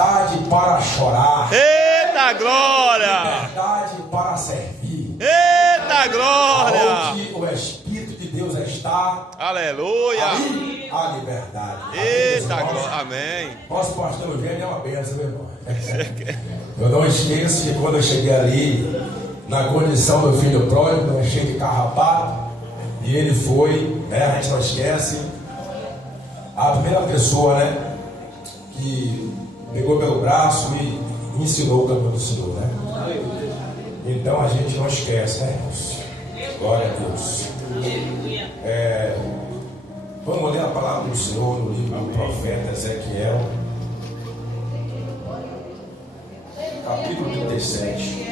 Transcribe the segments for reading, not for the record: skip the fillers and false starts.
liberdade para chorar. Eita glória! Liberdade para servir. Eita glória! Onde o Espírito de Deus está, Aleluia! aí há liberdade. Eita glória! Amém! Nosso pastor Eugênio é uma bênção, meu irmão. Eu não esqueço que quando eu cheguei ali, na condição do filho pródigo, cheio de carrapato, e ele foi, né, a gente não esquece, a primeira pessoa, né, que pegou pelo braço e ensinou o caminho do Senhor, né? Então a gente não esquece, né, irmãos? Glória a Deus. Vamos ler a palavra do Senhor no livro do profeta Ezequiel, capítulo 37.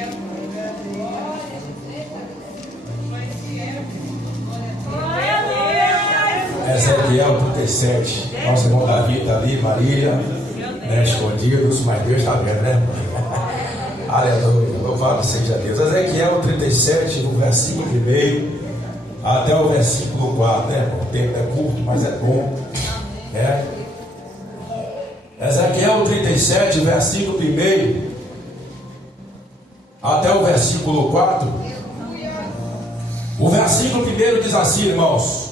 Ezequiel 37. Nosso irmão Davi está ali, Marília, né, escondidos, mas Deus está vendo, né? Aleluia, louvado seja Deus. Ezequiel 37, no versículo 1 até o versículo 4, né? O tempo é curto, mas é bom, né? Ezequiel 37, versículo 1 até o versículo 4. O versículo 1 diz assim, irmãos: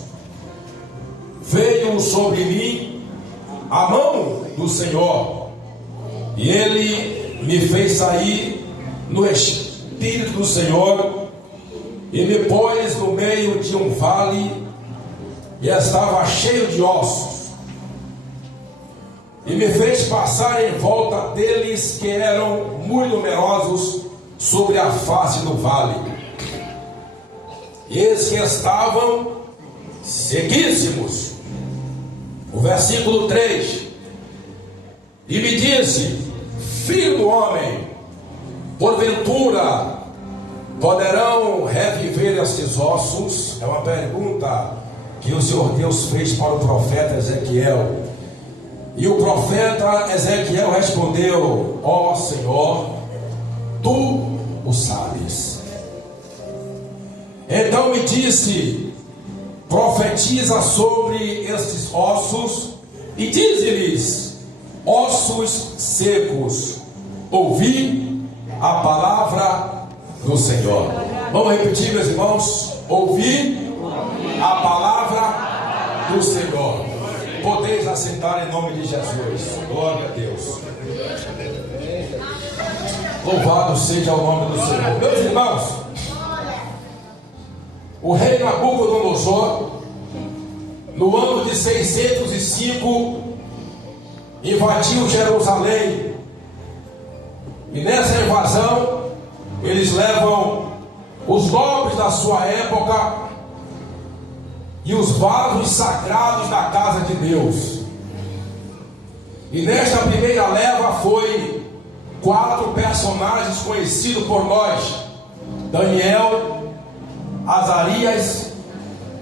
veio sobre mim a mão do Senhor, e Ele me fez sair no Espírito do Senhor, e me pôs no meio de um vale, e estava cheio de ossos, e me fez passar em volta deles, que eram muito numerosos, sobre a face do vale, e eles que estavam sequíssimos. O versículo 3: e me disse: filho do homem, porventura poderão reviver estes ossos? É uma pergunta que o Senhor Deus fez para o profeta Ezequiel. E o profeta Ezequiel respondeu: ó Senhor, tu o sabes. Então me disse: profetiza sobre estes ossos e dize-lhes: ossos secos, ouvi a palavra do Senhor. Vamos repetir, meus irmãos: ouvi a palavra do Senhor. Podeis assentar em nome de Jesus. Glória a Deus. Louvado seja o nome do Senhor. Meus irmãos, o rei Nabucodonosor, no ano de 605, invadiu Jerusalém. E nessa invasão, eles levam os nobres da sua época e os vasos sagrados da casa de Deus. E nesta primeira leva foi 4 personagens conhecidos por nós: Daniel, Azarias,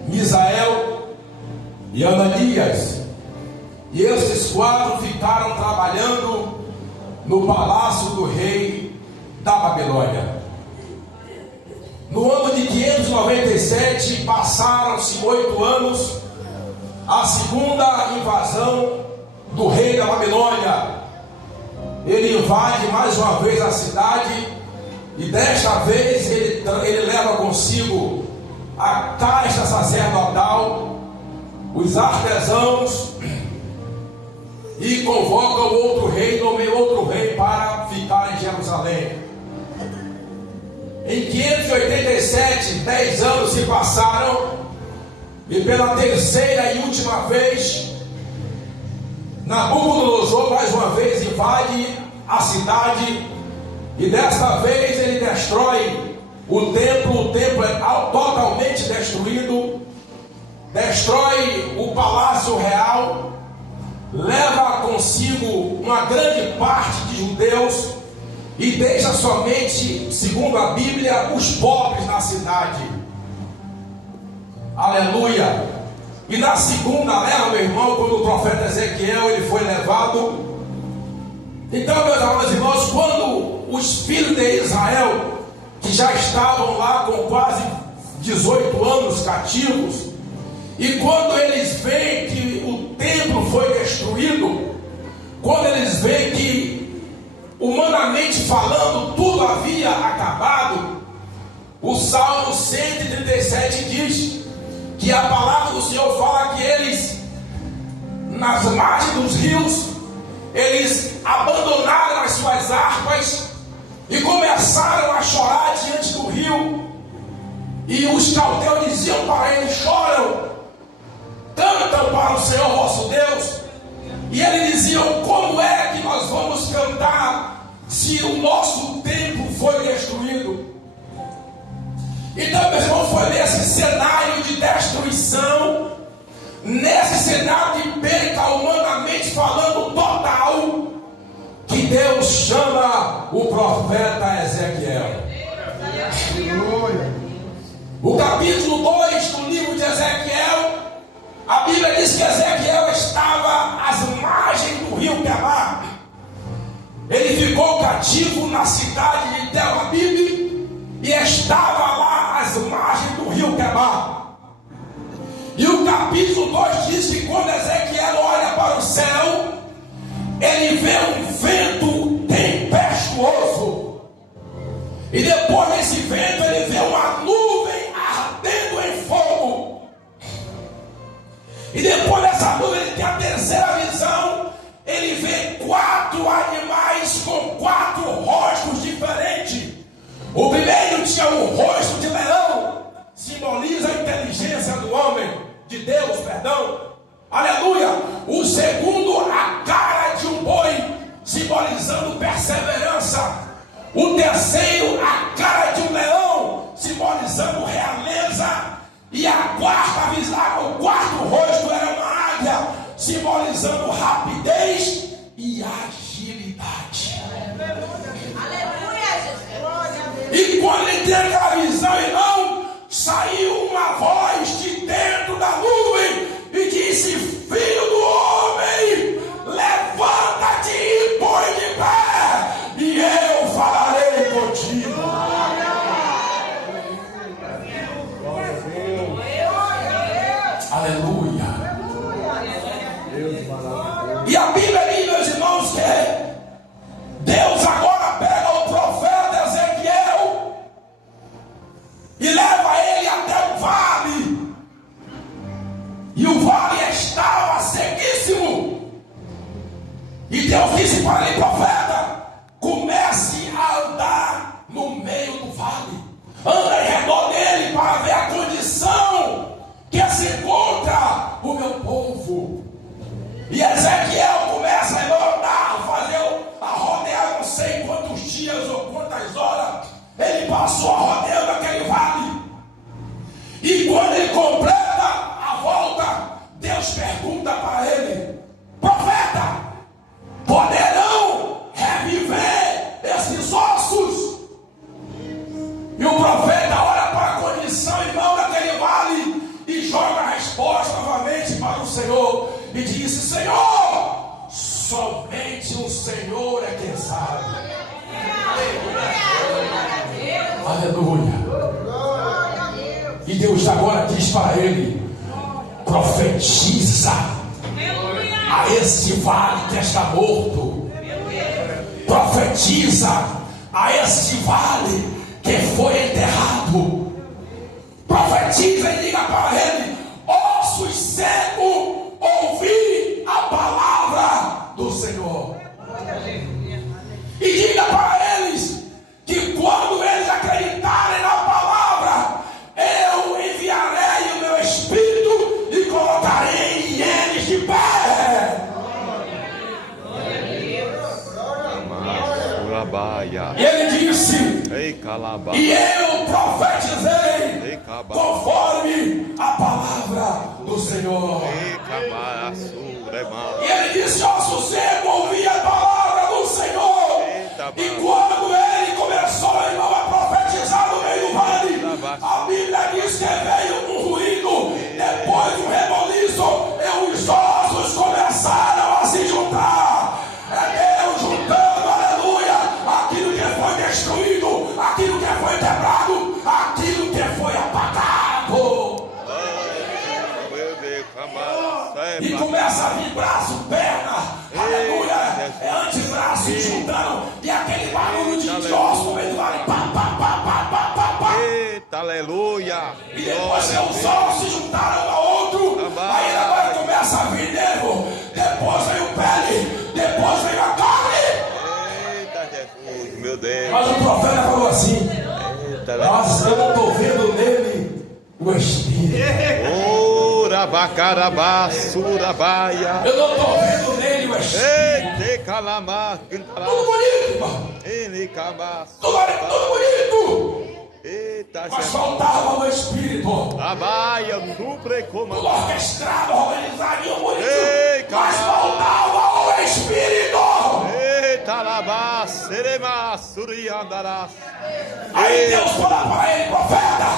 Misael e Ananias. E esses 4 ficaram trabalhando no palácio do rei da Babilônia. No ano de 597, passaram-se 8 anos, a segunda invasão do rei da Babilônia. Ele invade mais uma vez a cidade, e desta vez ele leva consigo a casta sacerdotal, os artesãos, e convoca o outro rei, nomeia outro rei para ficar em Jerusalém. Em 587, 10 anos se passaram, e pela terceira e última vez, Nabucodonosor mais uma vez invade a cidade, e desta vez ele destrói o templo é totalmente destruído, destrói o palácio real, leva consigo uma grande parte de judeus e deixa somente, segundo a Bíblia, os pobres na cidade. Aleluia! E na segunda leva, meu irmão, quando o profeta Ezequiel ele foi levado. Então, meus amados irmãos, quando os filhos de Israel, que já estavam lá com quase 18 anos cativos, e quando eles veem que o templo foi destruído, quando eles veem que falando tudo havia acabado, o Salmo 137 diz que a palavra do Senhor fala que eles, nas margens dos rios, eles abandonaram as suas harpas e começaram a chorar diante do rio. E os caldeus diziam para eles: choram, cantam para o Senhor vosso Deus. E eles diziam: como é que nós vamos cantar se o nosso templo foi destruído? Então, meu irmão, foi nesse cenário de destruição, nesse cenário de perca humanamente falando total, que Deus chama o profeta Ezequiel. O capítulo 2 do livro de Ezequiel, a Bíblia diz que Ezequiel estava às margens do rio Quebar. Ele ficou cativo na cidade de Tel Abib e estava lá às margens do rio Quebar. E o capítulo 2 diz que quando Ezequiel olha para o céu, ele vê um vento tempestuoso. E depois desse vento ele vê uma nuvem ardendo em fogo. E depois dessa nuvem ele tem a terceira visão. Ele vê 4 animais com 4 rostos diferentes. O primeiro tinha o rosto de leão, simboliza a inteligência do homem, de Deus, perdão. Aleluia. O segundo, a cara de um boi, simbolizando perseverança. O terceiro, a cara de um leão, simbolizando realeza. E a quarta visão, o quarto rosto era uma águia, simbolizando rapidez e agilidade. Aleluia, Jesus. E quando ele tem aquela visão, irmão, saiu uma voz de dentro da nuvem e disse: filho do homem, levanta-te e põe de pé, e eu falarei contigo. Aleluia. E a Bíblia diz, meus irmãos, que Deus agora pega o profeta Ezequiel e leva ele até o vale. E o vale estava sequíssimo. E Deus disse para ele: profeta, comece a andar no meio do vale. Anda em redor dele para ver a condição que se encontra o meu povo. E Ezequiel começa a andar, a rodear não sei quantos dias ou quantas horas. Ele passou a rodear naquele vale. E quando ele completa a volta, Deus pergunta para ele: profeta, poderão reviver esses ossos? E o profeta olha para a condição, irmão, daquele vale e joga a resposta novamente para o Senhor e disse: Senhor, somente o Senhor é quem sabe. Aleluia. E Deus agora diz para ele: profetiza a esse vale que está morto. Profetiza a esse vale que foi enterrado. Profetiza e diga para ele: ossos secos, ouvi a palavra do Senhor. E diga para eles que quando eles acreditarem na palavra, eu enviarei o meu Espírito e colocarei eles de pé. E ele disse: e eu profetizei conforme a palavra do Senhor. E ele disse: osso seco, ouvi a palavra do Senhor. E quando ele começou, irmão, a profetizar no meio do vale, a Bíblia diz que veio um ruído, depois um reboliço, e os ossos começaram a se juntar. É Deus juntando, aleluia, aquilo que foi destruído, aquilo que foi quebrado, aquilo que foi apagado. E começa a vir braço, perna, aleluia, é antebraço juntando, e aquele barulho de de ossos no meio do vale. Pá, pá, pá, pá, pá, pá, pá. Eita, aleluia. E depois que os ossos se juntaram um ao outro, aí ele agora começa a vir nervo. Depois veio pele, depois veio a carne. Eita, Jesus, meu Deus. Mas o profeta falou assim: Eita, mas eu não estou vendo nele o Espírito. ora, bacarabá, surabaia. Eu não estou vendo nele o Espírito. Eita, calamar, cantará. Tudo bonito, irmão. Ele cabá. Tudo bonito. Eita, Mas Jesus. faltava o Espírito. Abaia, supre, Tudo comandante. orquestrado, organizado e bonito. Ei, Mas cara. faltava o Espírito. Eita, labá, serema, suriandarás. Aí Deus fala para ele: profeta,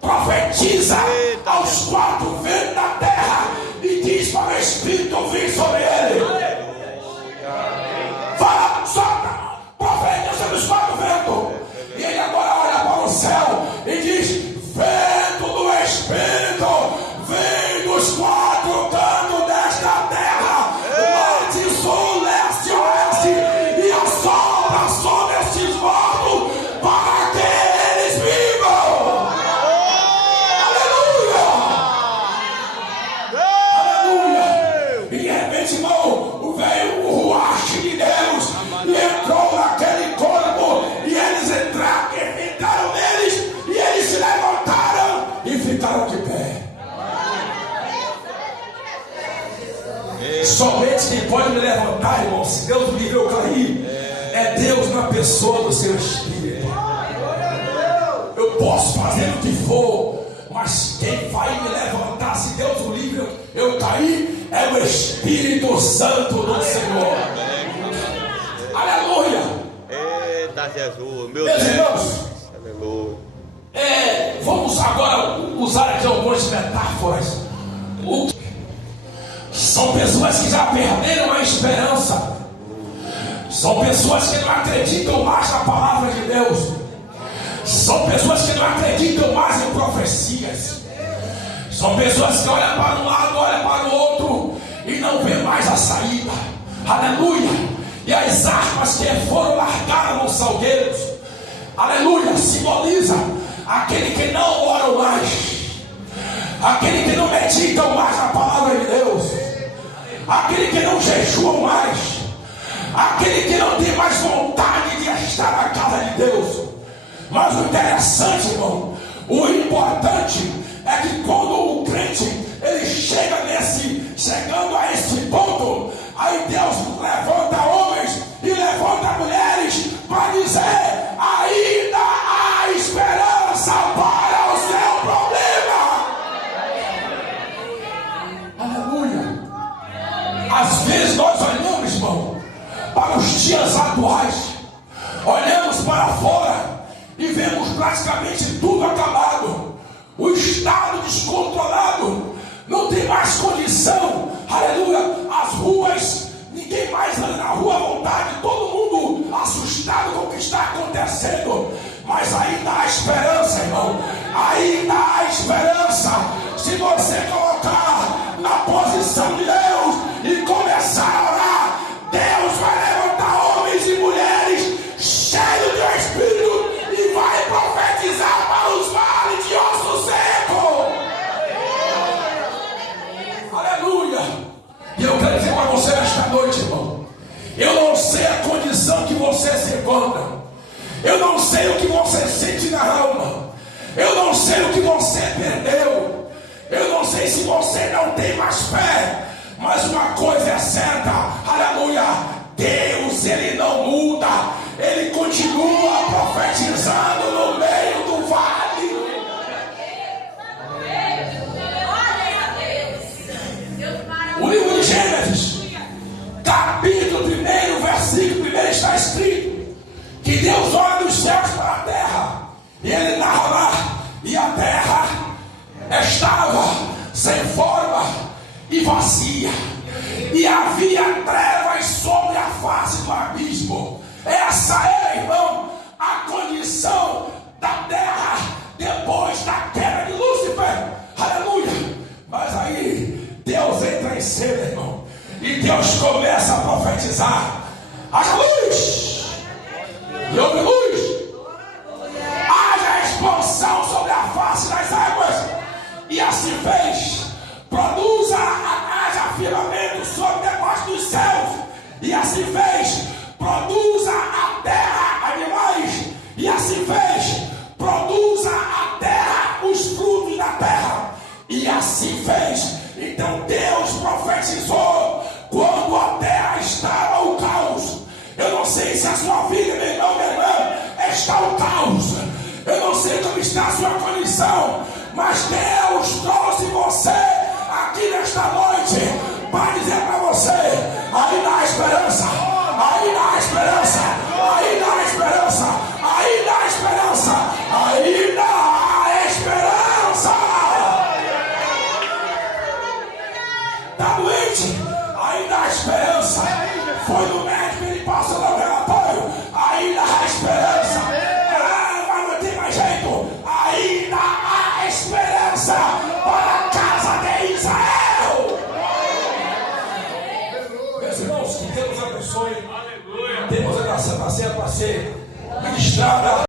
profetiza Eita, aos quatro ventos da terra e diz para o Espírito vir sobre ele. Fala, solta, profetiza sobre os quatro ventos. E ele agora olha para o céu e diz: vento do Espírito, vem dos quatro cantos desta terra, norte, sul, leste, oeste, e assopra sobre estes mortos para que eles vivam. Aleluia! E de repente, irmão, veio o ruache de Deus e entrou naquele corpo, e eles entraram neles, e eles se levantaram e ficaram de pé. Somente quem pode me levantar, irmão, se Deus me livre eu cair, é Deus na pessoa do seu Espírito. Eu posso fazer o que for, mas quem vai me levantar, se Deus o livre eu cair, é o Espírito Santo do Senhor. Aleluia! Eita, Jesus, meu Meus Deus. irmãos, Aleluia. vamos agora usar aqui algumas metáforas. São pessoas que já perderam a esperança. São pessoas que não acreditam mais na palavra de Deus. São pessoas que não acreditam mais em profecias. São pessoas que olham para um lado, olham para o outro e não vê mais a saída. Aleluia! E as armas que foram largadas nos salgueiros, aleluia, simboliza aquele que não ora mais, aquele que não medita mais na palavra de Deus, aquele que não jejua mais, aquele que não tem mais vontade de estar na casa de Deus. Mas o interessante, irmão, o importante é que quando o crente ele chegando a esse ponto, aí Deus levanta homens e levanta mulheres para dizer: ainda há esperança para o seu problema. Aleluia. Às vezes nós olhamos, irmão, para os dias atuais, olhamos para fora e vemos praticamente tudo acabado, o estado descontrolado, não tem mais condição, aleluia, as ruas, ninguém mais anda na rua à vontade, todo mundo assustado com o que está acontecendo, mas ainda há esperança, irmão, ainda há esperança, se você colocar na posição de Deus e começar a orar, Deus vai levantar homens e mulheres cheios do Espírito e vai profetizar para os vales de osso seco. Aleluia. E eu quero dizer para você esta noite, irmão, eu não sei a condição que você se encontra, eu não sei o que você sente na alma, eu não sei o que você perdeu, eu não sei se você não tem mais fé, mas uma coisa é certa, aleluia, Deus ele não muda, ele continua profetizando no meio do vale. O livro de Gênesis, capítulo 1, versículo 1, está escrito que Deus olha dos céus para a terra e ele narra lá, e a terra estava sem forma e vazia, e havia trevas sobre a face do abismo. Essa é, irmão, a condição da terra depois da queda de Lúcifer. Aleluia. Mas aí Deus entra em cena, irmão, e Deus começa a profetizar: haja luz. E houve fez, produza a terra animais, e assim fez, produza a terra os frutos da terra, e assim fez. Então Deus profetizou quando a terra estava o caos. Eu não sei se a sua vida, meu irmão, minha irmã, está o caos. Eu não sei como está a sua condição, mas Deus trouxe você aqui nesta noite para dizer para você: ainda há esperança, ainda há esperança, ainda há esperança, ainda há esperança, ainda há esperança. Está doente? Ainda há esperança. Foi no médico, ele passou no relatório, ainda há esperança. Mas não tem mais jeito, ainda há esperança para a casa de Israel. Meus irmãos, que Deus abençoe. Temos a graça para ser ministrada.